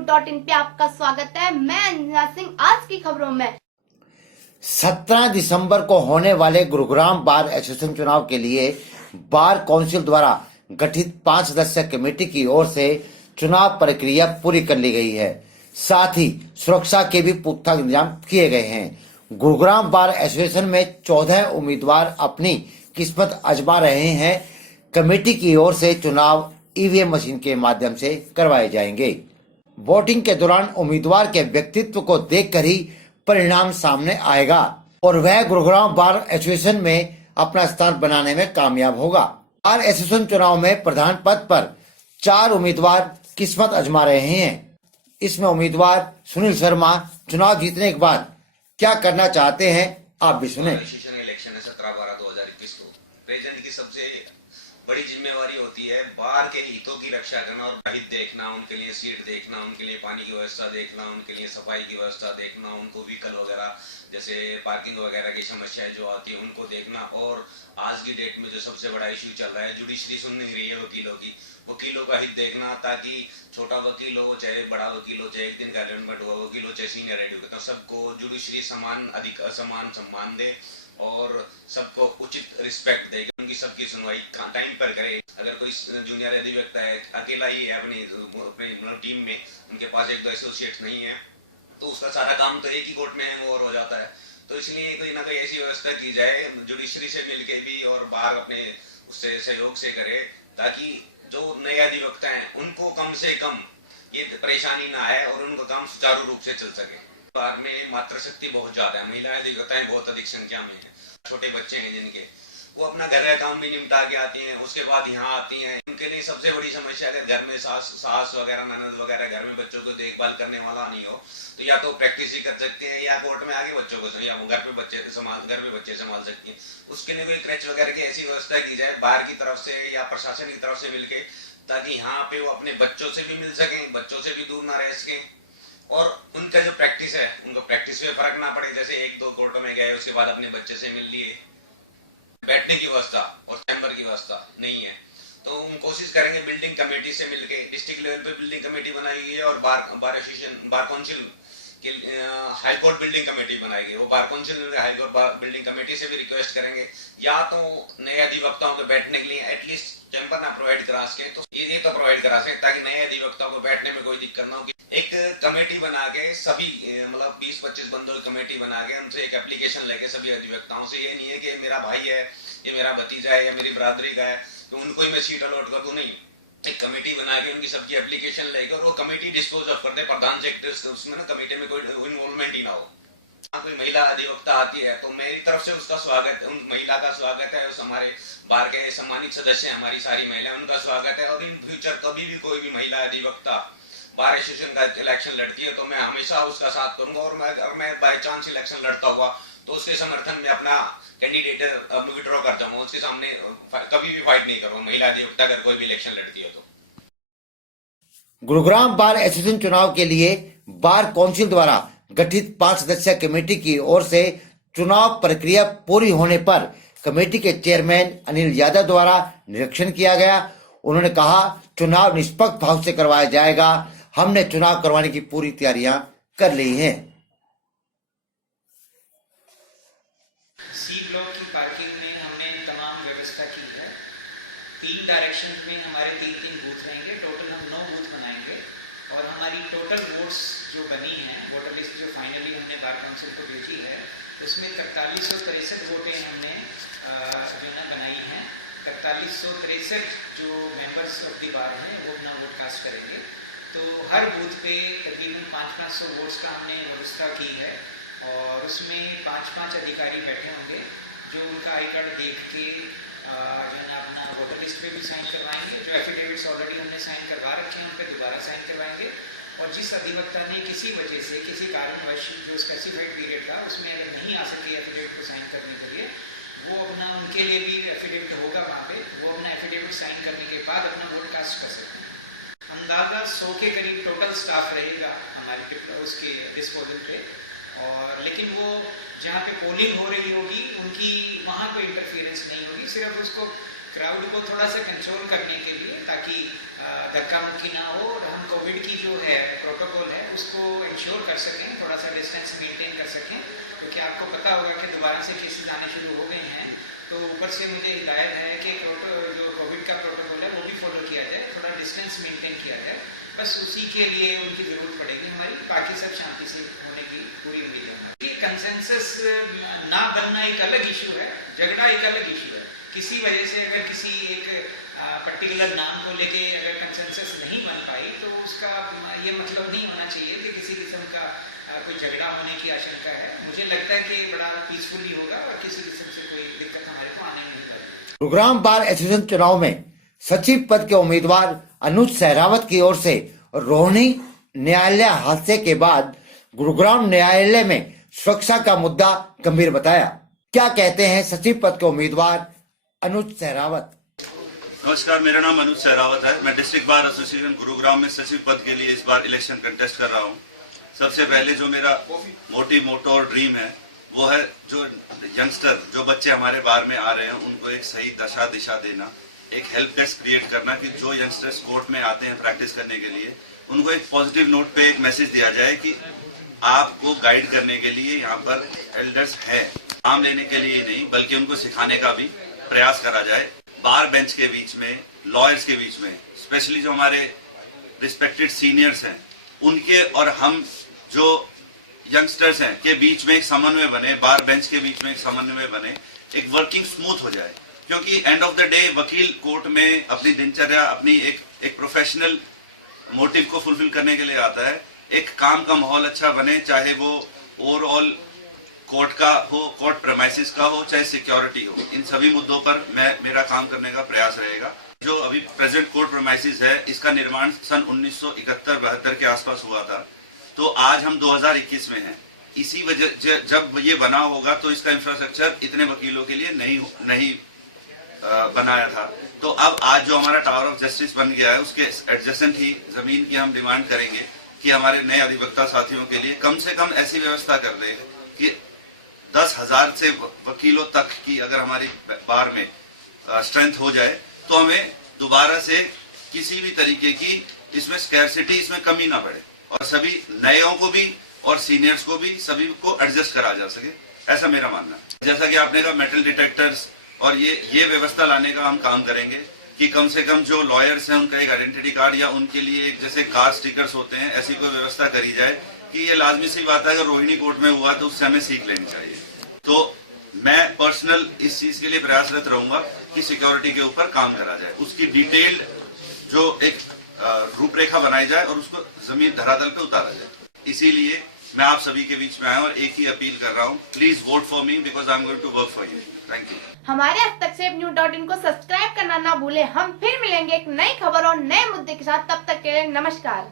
news.in पे आपका स्वागत है। मैं अंजना सिंह। आज की खबरों में 17 दिसंबर को होने वाले गुरुग्राम बार एसोसिएशन चुनाव के लिए बार काउंसिल द्वारा गठित 5 सदस्यीय कमेटी की ओर से चुनाव प्रक्रिया पूरी कर ली गई है। साथ ही सुरक्षा के भी पुख्ता इंतजाम किए गए हैं। गुरुग्राम बार एसोसिएशन में 14 उम्मीदवार अपनी किस्मत आजमा रहे हैं। कमेटी की ओर से चुनाव ईवीएम मशीन के माध्यम से करवाए जाएंगे। वोटिंग के दौरान उम्मीदवार के व्यक्तित्व को देखकर ही परिणाम सामने आएगा और वह गुरुग्राम बार एसोसिएशन में अपना स्थान बनाने में कामयाब होगा। बार एसोसिएशन चुनाव में प्रधान पद पर 4 उम्मीदवार किस्मत आजमा रहे हैं। इसमें उम्मीदवार सुनील शर्मा चुनाव जीतने के बाद क्या करना चाहते हैं, आप भी सुने। इलेक्शन है 17/12/2021 को। प्रेसिडेंट की सबसे बड़ी जिम्मेवारी होती है बार के हितों की रक्षा करना और हित देखना, उनके लिए सीट देखना, उनके लिए पानी की व्यवस्था देखना, उनके लिए सफाई की व्यवस्था देखना, उनको व्हीकल वगैरह जैसे पार्किंग वगैरह की समस्याएं जो आती है उनको देखना। और आज की डेट में जो सबसे बड़ा इश्यू चल रहा है, जुडिशरी सुन नहीं रही है वकीलों का हित देखना, ताकि छोटा वकील हो चाहे बड़ा वकील हो, चाहे एक दिन का अलॉटमेंट हुआ वकील हो चाहे सीनियर एडवोकेट हो, सबको जुडिशरी समान सम्मान दे और सबको उचित रिस्पेक्ट दे, उनकी सबकी सुनवाई टाइम पर करे। अगर कोई जूनियर अधिवक्ता है, अकेला ही है अपनी टीम में, उनके पास 1-2 एसोसिएट्स नहीं है, तो उसका सारा काम तो एक ही कोर्ट में है वो और हो जाता है। तो इसलिए कोई ना कोई ऐसी व्यवस्था की जाए जुडिशरी से मिलके भी और बार अपने उससे सहयोग से करे, ताकि जो नए अधिवक्ता हैं उनको कम से कम ये परेशानी ना आए और उनका काम सुचारू रूप से चल सके। बार में मातृशक्ति बहुत ज्यादा है, महिला अधिवक्ताएं बहुत अधिक संख्या में है। छोटे बच्चे हैं जिनके, वो अपना घर का काम भी निपटा के आती हैं, उसके बाद यहाँ आती हैं। उनके लिए सबसे बड़ी समस्या अगर घर में सास वगैरह ननद वगैरह घर में बच्चों को देखभाल करने वाला नहीं हो, तो या तो प्रैक्टिस ही कर सकते हैं या कोर्ट में आगे बच्चों को या घर पे बच्चे संभाल सकती हैं। उसके लिए कोई क्रच वगैरह की ऐसी व्यवस्था की जाए बाहर की तरफ से या प्रशासन की तरफ से मिलके, ताकि यहाँ पे वो अपने बच्चों से भी मिल सकें, बच्चों से भी दूर ना रह सकें और उनका जो प्रैक्टिस है उनको प्रैक्टिस में फर्क ना पड़े। जैसे 1-2 कोर्टों में गए उसके बाद अपने बच्चे से मिल लिए, बैठने की व्यवस्था और चैम्बर की व्यवस्था नहीं है, तो हम कोशिश करेंगे बिल्डिंग कमेटी से मिलके। डिस्ट्रिक्ट लेवल पे बिल्डिंग कमेटी बनाई गई है और बार एसोसिएशन बार काउंसिल के हाई कोर्ट बिल्डिंग कमेटी बनाई गई। वो bar council high court building committee से भी रिक्वेस्ट करेंगे या तो नए अधिवक्ताओं को बैठने के लिए एटलीस्ट चैम्बर ना प्रोवाइड करा सके तो ये तो प्रोवाइड करा सके, ताकि नए अधिवक्ताओं को बैठने में कोई दिक्कत ना हो। एक कमेटी बना के सभी 20-25 बंदों की कमेटी बना के उनसे एक एप्लीकेशन लेके सभी अधिवक्ताओं से, ये नहीं है कि मेरा भाई है, ये मेरा भतीजा है या मेरी बरादरी का है तो उनको ही मैं सीट अलॉट कर दूं, नहीं। एक कमेटी बना के उनकी सबकी एप्लीकेशन लेकर और वो कमेटी डिस्पोज ऑफ कर दे प्रधान सेक्रेटरी, उसमें ना कमेटी में कोई इन्वॉल्वमेंट ही ना हो। कोई महिला अधिवक्ता आती है तो मेरी तरफ से उसका स्वागत है, उन महिला का स्वागत है, उस हमारे बार के सम्मानित सदस्य हमारी सारी महिलाएं, उनका स्वागत है। और इन फ्यूचर कभी भी कोई भी महिला अधिवक्ता बार एसोसिएशन का इलेक्शन लड़ती है तो मैं हमेशा उसका साथ करूंगा और अगर मैं बाय चांस इलेक्शन लड़ता हुआ तो उसके समर्थन में अपना कैंडिडेट विड्रॉ कर जाऊंगा, उसके सामने कभी भी फाइट नहीं करूंगा महिला अधिवक्ता अगर कोई भी इलेक्शन लड़ती है तो। गुरुग्राम बार एसोसिएशन चुनाव के लिए बार काउंसिल द्वारा गठित 5 सदस्यीय कमेटी की ओर से चुनाव प्रक्रिया पूरी होने पर कमेटी के चेयरमैन अनिल यादव द्वारा निरीक्षण किया गया। उन्होंने कहा चुनाव निष्पक्ष भाव से करवाया जाएगा। हमने चुनाव करवाने की पूरी तैयारियां कर ली हैं। सी ब्लॉक की पार्किंग में हमने तमाम व्यवस्था की है। 3 डायरेक्शन में हमारे 3-3 बूथ रहेंगे। टोटल हम 9 बूथ बनाएंगे और हमारी टोटल वोट्स जो बनी है, वोटर लिस्ट जो फाइनली हमने बार काउंसिल को भेजी है, उसमें 4363 वोटें हमने जो ना बनाई हैं। 4363 जो मेंबर्स ऑफ द बार हैं वो अपना वोट कास्ट करेंगे। तो हर बूथ पे तकरीबन 500 वोट्स का हमने व्यवस्था की है और उसमें 5-5 अधिकारी बैठे होंगे जो उनका आई कार्ड देख के जो है अपना वोटर लिस्ट पे भी साइन करवाएंगे। जो एफिडेविट्स ऑलरेडी हमने साइन करवा रखे हैं उन पर दोबारा साइन करवाएंगे और जिस अधिवक्ता ने किसी वजह से किसी कारणवश जो स्पेसिफाइड पीरियड था उसमें अगर नहीं आ सके एफिडेविट को साइन करने के लिए, वो अपना उनके लिए भी एफिडेविट होगा वहाँ पे, वो अपना एफिडेविट साइन करने के बाद अपना वोट कास्ट कर सकते हैं। अंदाज़ा 100 के करीब टोटल स्टाफ रहेगा हमारे उसके डिस्पोजल पे, और लेकिन वो जहाँ पे पोलिंग हो रही होगी उनकी वहाँ कोई इंटरफियरेंस नहीं होगी, सिर्फ उसको क्राउड को थोड़ा सा कंट्रोल करने के लिए, ताकि धक्का मुक्की ना हो और हम कोविड की जो है प्रोटोकॉल है उसको इंश्योर कर सकें, थोड़ा सा डिस्टेंस मेंटेन कर सकें, क्योंकि आपको पता होगा कि दोबारा से केसेस आने शुरू हो गए हैं। तो ऊपर से मुझे हिदायत है कि जो कोविड का प्रोटोकॉल है वो भी फॉलो किया जाए, थोड़ा डिस्टेंस मेंटेन किया जाए, बस उसी के लिए उनकी ज़रूरत पड़ेगी हमारी, बाकी सब शांति से होने की पूरी उम्मीद है हमारी। ये कंसेंसस ना बनना एक अलग इशू है, झगड़ा एक अलग इशू है। किसी वजह से अगर किसी एक पर्टिकुलर नाम को लेके अगर कंसेंसस नहीं बन पाई तो उसका ये मतलब नहीं होना चाहिए कि किसी किस्म का कोई झगड़ा होने की आशंका है। मुझे लगता है कि बड़ा पीसफुली होगा और किसी किस्म से कोई दिक्कत हमारे को आने नहीं पाएगी। गुरुग्राम बार एसोसिएशन चुनाव में सचिव पद के उम्मीदवार अनुज सहरावत की ओर से रोहिणी न्यायालय हादसे के बाद गुरुग्राम न्यायालय में सुरक्षा का मुद्दा गंभीर बताया। क्या कहते हैं सचिव पद के उम्मीदवार अनुज सहरावत? नमस्कार, मेरा नाम अनुज सहरावत है। मैं डिस्ट्रिक्ट बार एसोसिएशन गुरुग्राम में सचिव पद के लिए इस बार इलेक्शन कंटेस्ट कर रहा हूं। सबसे पहले जो मेरा मोटो और ड्रीम है वो है जो यंगस्टर, जो बच्चे हमारे बार में आ रहे हैं उनको एक सही दिशा देना, एक हेल्प डेस्क क्रिएट करना कि जो यंगस्टर्स कोर्ट में आते हैं प्रैक्टिस करने के लिए उनको एक पॉजिटिव नोट पे एक मैसेज दिया जाए कि आपको गाइड करने के लिए यहाँ पर एल्डर्स है, काम लेने के लिए नहीं बल्कि उनको सिखाने का भी प्रयास करा जाए। बार बेंच के बीच में, लॉयर्स के बीच में, स्पेशली जो हमारे रिस्पेक्टेड सीनियर्स हैं उनके और हम जो यंगस्टर्स हैं के बीच में एक समन्वय बने, बार बेंच के बीच में एक समन्वय बने, एक वर्किंग स्मूथ हो जाए। क्योंकि एंड ऑफ द डे वकील कोर्ट में अपनी दिनचर्या, अपनी एक प्रोफेशनल मोटिव को फुलफिल करने के लिए आता है। एक काम का माहौल अच्छा बने, चाहे वो ओवरऑल कोर्ट का हो, कोर्ट प्रेमाइसिस का हो, चाहे सिक्योरिटी हो, इन सभी मुद्दों पर मेरा काम करने का प्रयास रहेगा। जो अभी प्रेजेंट कोर्ट प्रेमाइसिस है इसका निर्माण सन 1971-72 के आसपास हुआ था, तो आज हम 2021 में हैं। इसी वजह जब ये बना होगा तो इसका इंफ्रास्ट्रक्चर इतने वकीलों के लिए नहीं बनाया था। तो अब आज जो हमारा टावर ऑफ जस्टिस बन गया है उसके एडजेसेंट ही जमीन की हम डिमांड करेंगे कि हमारे नए अधिवक्ता साथियों के लिए कम से कम ऐसी व्यवस्था कर दें कि 10,000 से वकीलों तक की अगर हमारी बार में स्ट्रेंथ हो जाए तो हमें दोबारा से किसी भी तरीके की इसमें स्कैरसिटी, इसमें कमी ना पड़े और सभी नयों को भी और सीनियर्स को भी सभी को एडजस्ट करा जा सके, ऐसा मेरा मानना है। जैसा कि आपने कहा मेटल डिटेक्टर्स और ये व्यवस्था लाने का हम काम करेंगे कि कम से कम जो लॉयर्स हैं उनका एक आइडेंटिटी कार्ड या उनके लिए एक जैसे कार स्टिकर्स होते हैं ऐसी कोई व्यवस्था करी जाए कि ये लाजमी सी बात है, अगर रोहिणी कोर्ट में हुआ तो उससे हमें सीख लेनी चाहिए। तो मैं पर्सनल इस चीज के लिए प्रयासरत रहूंगा कि सिक्योरिटी के ऊपर काम करा जाए, उसकी डिटेल्ड जो एक रूपरेखा बनाई जाए और उसको जमीन धरातल पे उतारा जाए। इसीलिए मैं आप सभी के बीच में आया और एक ही अपील कर रहा हूँ, please vote for me because I am going to work for you. Thank you. हमारे हस्तक्षेप.न्यूज़.in को सब्सक्राइब करना ना भूले। हम फिर मिलेंगे एक नई खबर और नए मुद्दे के साथ, तब तक के लिए नमस्कार।